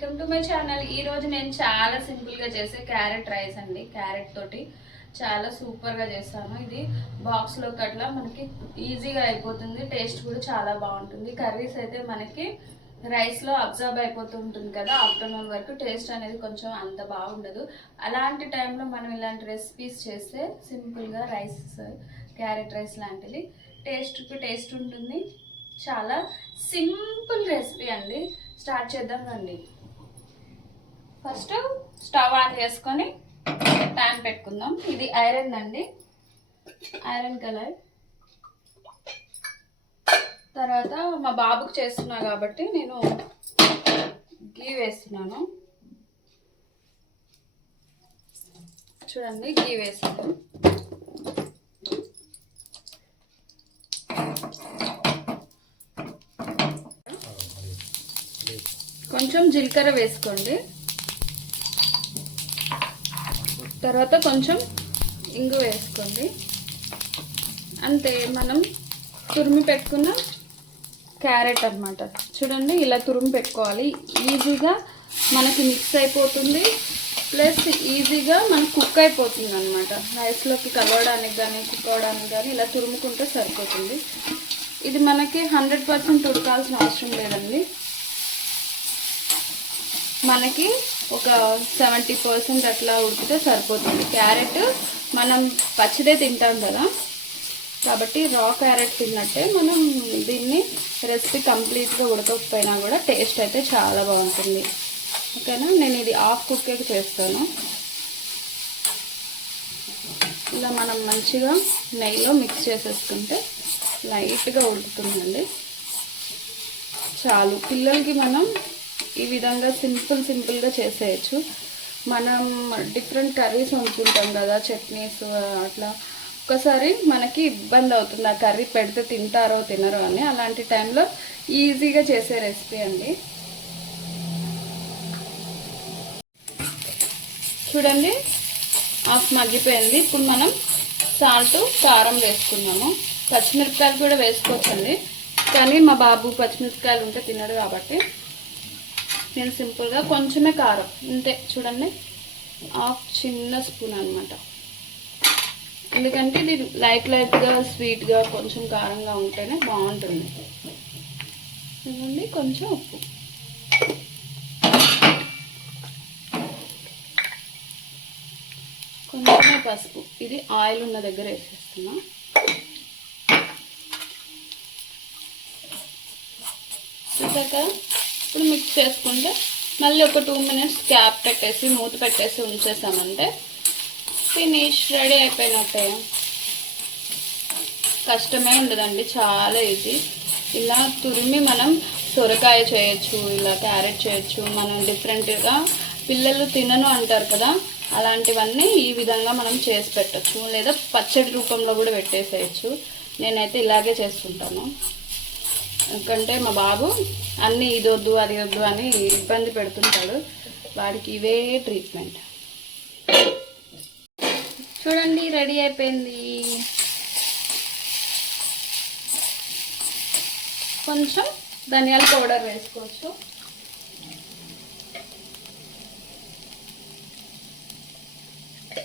Welcome to my channel. ఈ రోజు నేను చాలా సింపుల్ గా చేసే క్యారెట్ రైస్ అండి. క్యారెట్ తోటి చాలా సూపర్ గా చేస్తాను. ఇది బాక్స్ లో కట్లా మనకి ఈజీగా అయిపోతుంది. టేస్ట్ కూడా చాలా బాగుంటుంది. కర్రీస్ అయితే మనకి రైస్ లో అబ్జర్వ్ అయిపోతూ ఉంటుంది కదా, ఆఫ్టర్నూన్ వరకు టేస్ట్ అనేది కొంచెం అంత బాగుండదు. అలాంటి టైంలో మనం ఇలాంటి రెసిపీస్ చేస్తే సింపుల్ గా రైస్, క్యారెట్ రైస్ లాంటిది టేస్ట్ ఉంటుంది. చాలా సింపుల్ రెసిపీ అండి. స్టార్ట్ చేద్దాం రండి. ఫస్ట్ స్టవ్ ఆన్ చేసుకొని ప్యాన్ పెట్టుకుందాం. ఇది ఐరన్ అండి, ఐరన్ కలర్. తర్వాత మా బాబుకి చేస్తున్నా కాబట్టి నేను గీ వేస్తున్నాను. చూడండి, గీ వేసాను. కొంచెం జీలకర్ర వేసుకోండి. తర్వాత కొంచెం ఇంగు వేసుకోండి. అంతే, మనం తురిమి పెట్టుకున్న క్యారెట్ అన్నమాట. చూడండి, ఇలా తురిమి పెట్టుకోవాలి. ఈజీగా మనకి మిక్స్ అయిపోతుంది, ప్లస్ ఈజీగా మనకు కుక్ అయిపోతుంది అనమాట. రైస్లోకి కలవడానికి కానీ కుక్ అవ్వడానికి కానీ ఇలా తురుముకుంటే సరిపోతుంది. ఇది మనకి 100% ఉడకాల్సిన అవసరం లేదండి. మనకి ఒక 70% అట్లా ఉడికితే సరిపోతుంది. క్యారెట్ మనం పచ్చిదే తింటాం కదా, కాబట్టి రా క్యారెట్ తిన్నట్టే మనం దీన్ని రెసిపీ కంప్లీట్గా ఉడకకపోయినా కూడా టేస్ట్ అయితే చాలా బాగుంటుంది. ఓకేనా, నేను ఇది హాఫ్ కుక్కే చేస్తాను. ఇలా మనం మంచిగా నెయ్యిలో మిక్స్ చేసేసుకుంటే లైట్గా ఉడుకుతుందండి. చాలు. పిల్లలకి మనం ఈ విధంగా సింపుల్గా చేసేయచ్చు. మనం డిఫరెంట్ కర్రీస్ వండుకుంటాం కదా, చట్నీస్ అట్లా. ఒకసారి మనకి ఇబ్బంది అవుతుంది ఆ కర్రీ పెడితే తింటారో తినరో అని. అలాంటి టైంలో ఈజీగా చేసే రెసిపీ అండి. చూడండి, హాఫ్ మగ్గిపోయింది. ఇప్పుడు మనం సాల్ట్, కారం వేసుకున్నాము. పచ్చిమిరపకాయలు కూడా వేసుకోవచ్చండి, కానీ మా బాబు పచ్చిమిరపకాయలు ఉంటే తినడు కాబట్టి నేను సింపుల్గా కొంచెమే కారం, ఇంతే. చూడండి, హాఫ్ చిన్న స్పూన్ అనమాట. ఎందుకంటే ఇది లైట్గా స్వీట్గా కొంచెం కారంగా ఉంటేనే బాగుంటుంది. చూడండి, కొంచెం ఉప్పు, కొంచెమే పసుపు. ఇది ఆయిల్ ఉన్న దగ్గర వేసేస్తున్నా. చూసాక ఇప్పుడు మిక్స్ చేసుకుంటే మళ్ళీ ఒక 2 minutes క్యాప్ పెట్టేసి మూత పెట్టేసి ఉంచేసామంటే ఫినిష్, రెడీ అయిపోయినట్టే. కష్టమే ఉండదండి, చాలా ఈజీ. ఇలా తురిమి మనం సొరకాయ చేయొచ్చు, ఇలా క్యారెట్ చేయొచ్చు. మనం డిఫరెంట్గా పిల్లలు తినను అంటారు కదా, అలాంటివన్నీ ఈ విధంగా మనం చేసి పెట్టచ్చు. లేదా పచ్చడి రూపంలో కూడా పెట్టేసేయచ్చు. నేనైతే ఇలాగే చేస్తుంటాను. ఎందుకంటే మా బాబు అన్నీ ఇది వద్దు అది వద్దు అని ఇబ్బంది పెడుతుంటాడు. వాడికి ఇవే ట్రీట్మెంట్. చూడండి, రెడీ అయిపోయింది. కొంచెం ధనియాల పౌడర్ వేసుకోవచ్చు.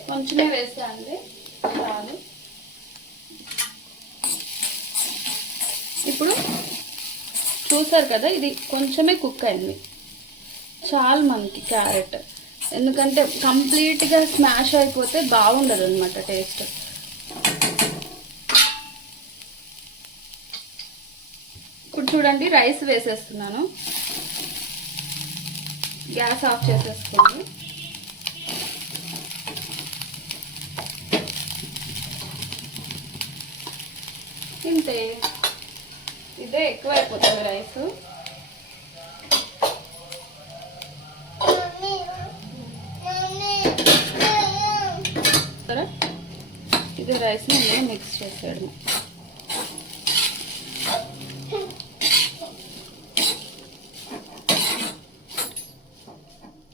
కొంచెమే వేసానండి, చాలు. ఇప్పుడు చూసారు కదా, ఇది కొంచెమే కుక్ అయింది. చాలు మనకి క్యారెట్. ఎందుకంటే కంప్లీట్గా స్మాష్ అయిపోతే బాగుండదు అనమాట టేస్ట్. ఇప్పుడు చూడండి, రైస్ వేసేస్తున్నాను. గ్యాస్ ఆఫ్ చేసేసుకోండి. ఇంతే, ఇదే ఎక్కువ అయిపోతుంది రైస్. ఇది రైస్ నేను మిక్స్ చేసాడు.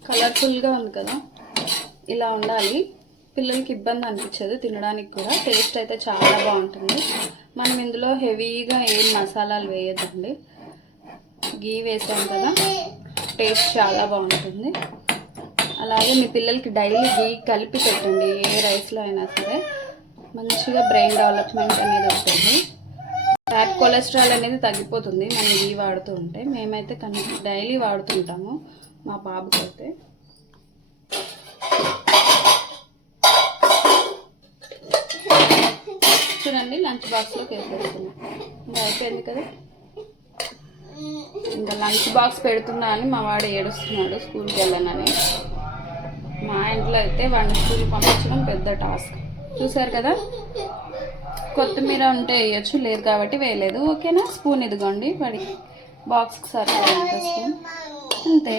కలర్ఫుల్గా ఉంది కదా, ఇలా ఉండాలి. పిల్లలకి ఇబ్బంది అనిపించదు, తినడానికి కూడా టేస్ట్ అయితే చాలా బాగుంటుంది. మనం ఇందులో హెవీగా ఏం మసాలాలు వేయద్దండి. గీ వేసాం కదా, టేస్ట్ చాలా బాగుంటుంది. అలాగే మీ పిల్లలకి డైలీ గీ కలిపి పెట్టండి. ఏ రైస్లో అయినా సరే మంచిగా బ్రెయిన్ డెవలప్మెంట్ అనేది ఉంటుంది. బ్యాడ్ కొలెస్ట్రాల్ అనేది తగ్గిపోతుంది మనం గీ వాడుతూ ఉంటే. మేమైతే డైలీ వాడుతుంటాము మా బాబుకి అయితే. చూడండి లంచ్ బాక్స్లోకి వేసేస్తున్నాం. ఇంకా అయిపోయింది కదా. ఇంకా లంచ్ బాక్స్ పెడుతున్నా అని మా వాడు ఏడుస్తున్నాడు స్కూల్కి వెళ్ళనని. మా ఇంట్లో అయితే వాడిని స్కూల్కి పంపించడం పెద్ద టాస్క్. చూసారు కదా, కొత్తిమీర ఉంటే వేయచ్చు, లేదు కాబట్టి వేయలేదు. ఓకేనా, స్పూన్ ఇదిగోండి వాడికి బాక్స్కి సరిపోయేంత స్పూన్ అంతే.